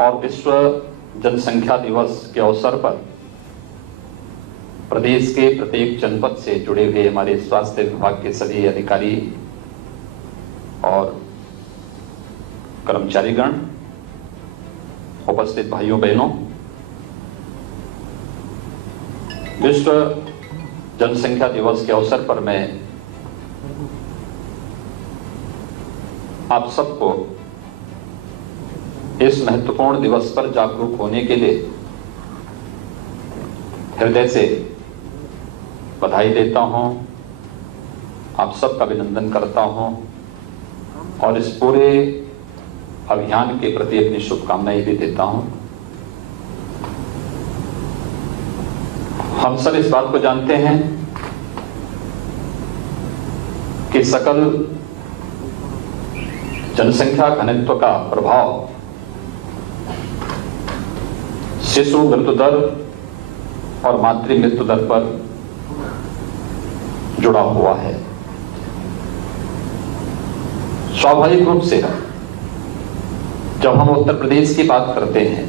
और विश्व जनसंख्या दिवस के अवसर पर प्रदेश के प्रत्येक जनपद से जुड़े हुए हमारे स्वास्थ्य विभाग के सभी अधिकारी और कर्मचारीगण, उपस्थित भाइयों बहनों, विश्व जनसंख्या दिवस के अवसर पर मैं आप सबको इस महत्वपूर्ण दिवस पर जागरूक होने के लिए हृदय से बधाई देता हूं, आप सबका अभिनंदन करता हूं और इस पूरे अभियान के प्रति अपनी शुभकामनाएं भी देता हूं। हम सब इस बात को जानते हैं कि सकल जनसंख्या घनत्व का प्रभाव शिशु मृत्यु दर और मातृ मृत्यु दर पर जुड़ा हुआ है। स्वाभाविक रूप से जब हम उत्तर प्रदेश की बात करते हैं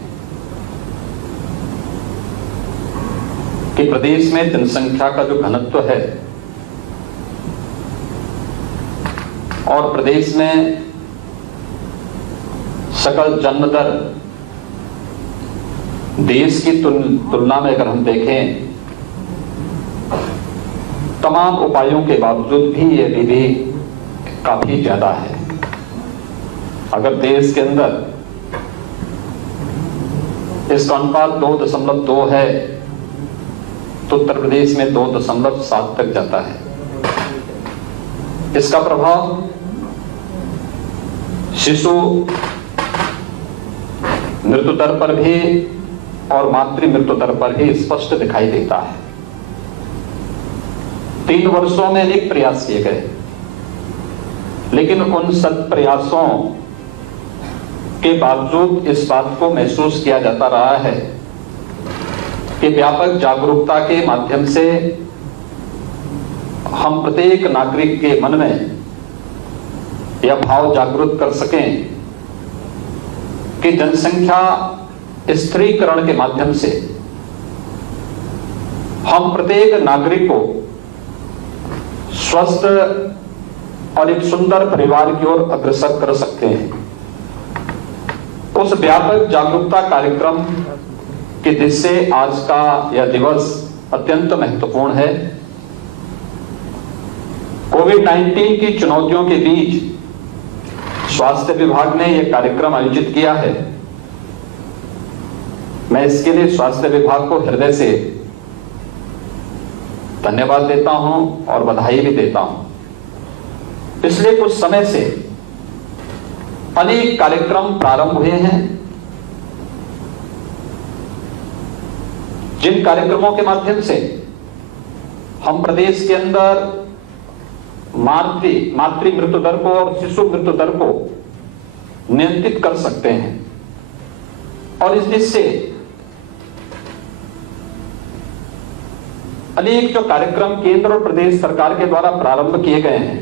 कि प्रदेश में जनसंख्या का जो घनत्व है और प्रदेश में सकल जन्म दर देश की तुलना में अगर हम देखें, तमाम उपायों के बावजूद भी ये अभी भी काफी ज्यादा है। अगर देश के अंदर इसका अनुपात 2.2 है तो उत्तर प्रदेश में 2.7 तक जाता है। इसका प्रभाव शिशु मृत्यु दर पर भी और मातृ मृत्यु दर पर भी स्पष्ट दिखाई देता है। 3 वर्षों में अनेक प्रयास किए गए, लेकिन उन सब प्रयासों के बावजूद इस बात को महसूस किया जाता रहा है कि व्यापक जागरूकता के माध्यम से हम प्रत्येक नागरिक के मन में यह भाव जागृत कर सकें कि जनसंख्या स्थिरीकरण के माध्यम से हम प्रत्येक नागरिक को स्वस्थ और एक सुंदर परिवार की ओर अग्रसर कर सकते हैं। उस व्यापक जागरूकता कार्यक्रम की दृष्टि से आज का यह दिवस अत्यंत महत्वपूर्ण है। कोविड-19 की चुनौतियों के बीच स्वास्थ्य विभाग ने यह कार्यक्रम आयोजित किया है। मैं इसके लिए स्वास्थ्य विभाग को हृदय से धन्यवाद देता हूं और बधाई भी देता हूं। पिछले कुछ समय से अनेक कार्यक्रम प्रारंभ हुए हैं, जिन कार्यक्रमों के माध्यम से हम प्रदेश के अंदर मातृ मृत्यु दर को और शिशु मृत्यु दर को नियंत्रित कर सकते हैं। और इस दृष्टि से अनेक जो कार्यक्रम केंद्र और प्रदेश सरकार के द्वारा प्रारंभ किए गए हैं,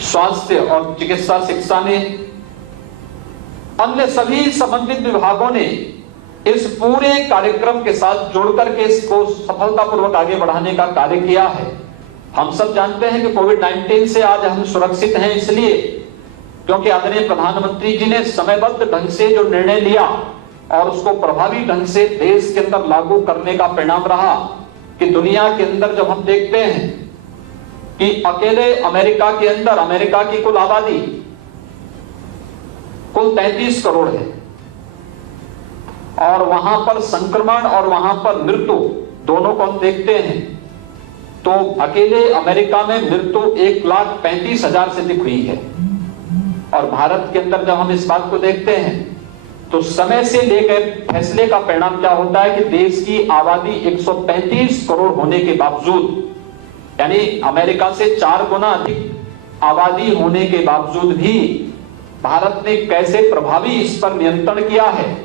स्वास्थ्य और चिकित्सा शिक्षा ने, अन्य सभी संबंधित विभागों ने इस पूरे कार्यक्रम के साथ जुड़कर के इसको सफलतापूर्वक आगे बढ़ाने का कार्य किया है। हम सब जानते हैं कि कोविड-19 से आज हम सुरक्षित हैं, इसलिए क्योंकि आदरणीय प्रधानमंत्री जी ने समयबद्ध ढंग से जो निर्णय लिया और उसको प्रभावी ढंग से देश के अंदर लागू करने का परिणाम रहा कि दुनिया के अंदर जब हम देखते हैं कि अकेले अमेरिका के अंदर अमेरिका की कुल आबादी कुल 33 करोड़ है और वहां पर संक्रमण और वहां पर मृत्यु दोनों को हम देखते हैं तो अकेले अमेरिका में मृत्यु 1,35,000 से अधिक हुई है। और भारत के अंदर जब हम इस बात को देखते हैं तो समय से लेकर फैसले का परिणाम क्या होता है कि देश की आबादी 135 करोड़ होने के बावजूद, यानी अमेरिका से 4 गुना अधिक आबादी होने के बावजूद भी भारत ने कैसे प्रभावी इस पर नियंत्रण किया है,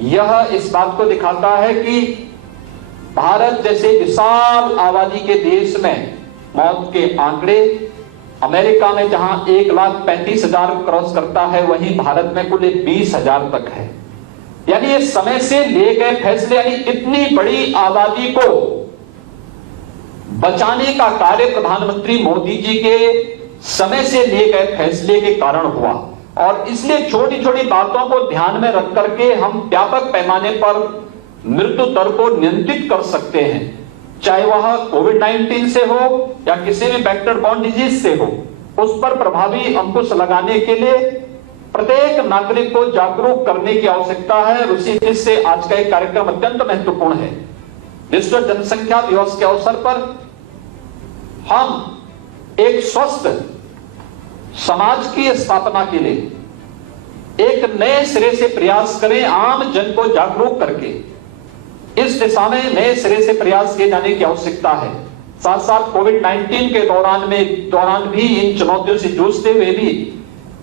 यह इस बात को दिखाता है कि भारत जैसे विशाल आबादी के देश में मौत के आंकड़े अमेरिका में जहां 1,35,000 क्रॉस करता है, वहीं भारत में कुल 20,000 तक है। यानी ये समय से लिए गए फैसले, यानी इतनी बड़ी आबादी को बचाने का कार्य प्रधानमंत्री मोदी जी के समय से लिए गए फैसले के कारण हुआ। और इसलिए छोटी छोटी बातों को ध्यान में रख करके हम व्यापक पैमाने पर मृत्यु दर को नियंत्रित कर सकते हैं, चाहे वह कोविड-19 से हो या किसी भी वेक्टर बॉर्न डिजीज से हो। उस पर प्रभावी अंकुश लगाने के लिए प्रत्येक नागरिक को जागरूक करने की आवश्यकता है। उसी से आज का एक कार्यक्रम अत्यंत महत्वपूर्ण है। विश्व जनसंख्या दिवस के अवसर पर हम एक स्वस्थ समाज की स्थापना के लिए एक नए सिरे से प्रयास करें, आम जन को जागरूक करके इस दिशा में नए सिरे से प्रयास किए जाने की आवश्यकता है। साथ साथ कोविड-19 के दौरान भी इन चुनौतियों से जूझते हुए भी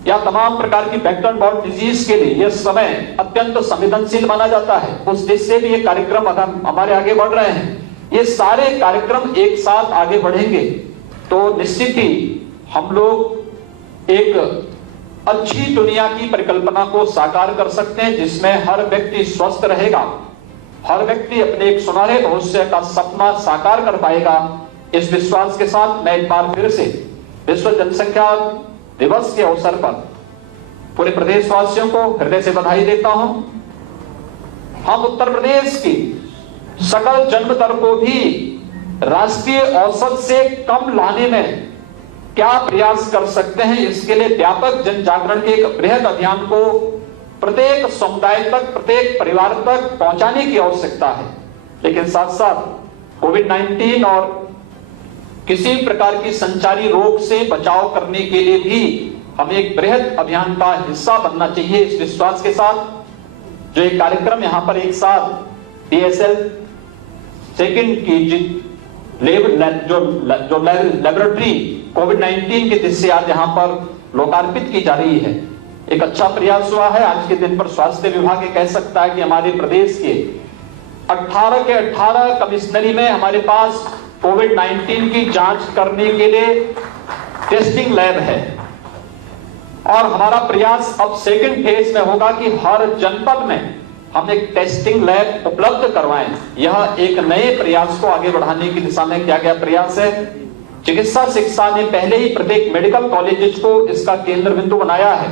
या तमाम प्रकार की वेक्टर बॉर्न डिजीज के लिए यह समय अत्यंत संवेदनशील माना जाता है। उस देश से भी ये कार्यक्रम हमारे आगे बढ़ रहे हैं। ये सारे कार्यक्रम एक साथ आगे बढ़ेंगे तो निश्चित ही हम लोग एक अच्छी दुनिया की परिकल्पना को साकार कर सकते हैं, जिसमें हर व्यक्ति स्वस्थ रहेगा, हर व्यक्ति अपने एक सुनहरे भविष्य का सपना साकार कर पाएगा। इस विश्वास के साथ मैं एक बार फिर से विश्व जनसंख्या दिवस के अवसर पर पूरे प्रदेशवासियों को हृदय से बधाई देता हूं। हम उत्तर प्रदेश की सकल जन्म दर को भी राष्ट्रीय औसत से कम लाने में क्या प्रयास कर सकते हैं, इसके लिए व्यापक जन जागरण के एक बृहद अभियान को प्रत्येक समुदाय तक, प्रत्येक परिवार तक पहुंचाने की आवश्यकता है। लेकिन साथ साथ कोविड-19 और किसी प्रकार की संचारी रोग से बचाव करने के लिए भी हमें एक बृहद अभियान का हिस्सा बनना चाहिए। इस विश्वास के साथ जो एक कार्यक्रम यहां पर एक साथ DSL सेकंड की जो लेबोरेटरी कोविड-19 के जिससे आज यहां पर लोकार्पित की जा रही है, एक अच्छा प्रयास हुआ है। आज के दिन पर स्वास्थ्य विभाग ये कह सकता है कि हमारे प्रदेश के 18 के 18 कमिश्नरी में हमारे पास कोविड-19 की जांच करने के लिए टेस्टिंग लैब है। और हमारा प्रयास अब सेकंड फेज में होगा कि हर जनपद में हम एक टेस्टिंग लैब उपलब्ध करवाएं। यह एक नए प्रयास को आगे बढ़ाने की दिशा में किया गया प्रयास है। चिकित्सा शिक्षा ने पहले ही प्रत्येक मेडिकल कॉलेज को इसका केंद्र बिंदु बनाया है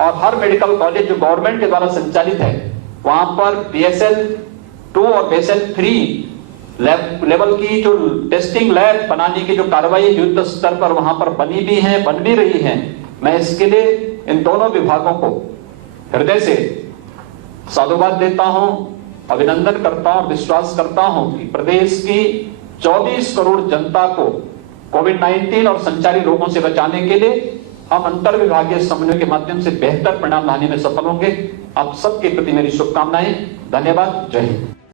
और हर मेडिकल कॉलेज जो गवर्नमेंट के द्वारा संचालित है वहां पर BSL 2 और BSL 3 लेवल की जो टेस्टिंग लैब बनाने की जो कार्रवाई युद्ध स्तर पर वहां पर बन भी रही है। मैं इसके लिए इन दोनों विभागों को हृदय से साधुवाद देता हूं, अभिनंदन करता हूं, विश्वास करता हूं कि प्रदेश की 24 करोड़ जनता को कोविड-19 और संचारी रोगों से बचाने के लिए हम अंतर विभागीय समन्वय के माध्यम से बेहतर परिणाम लाने में सफल होंगे। आप सबके प्रति मेरी शुभकामनाएं। धन्यवाद। जय हिंद।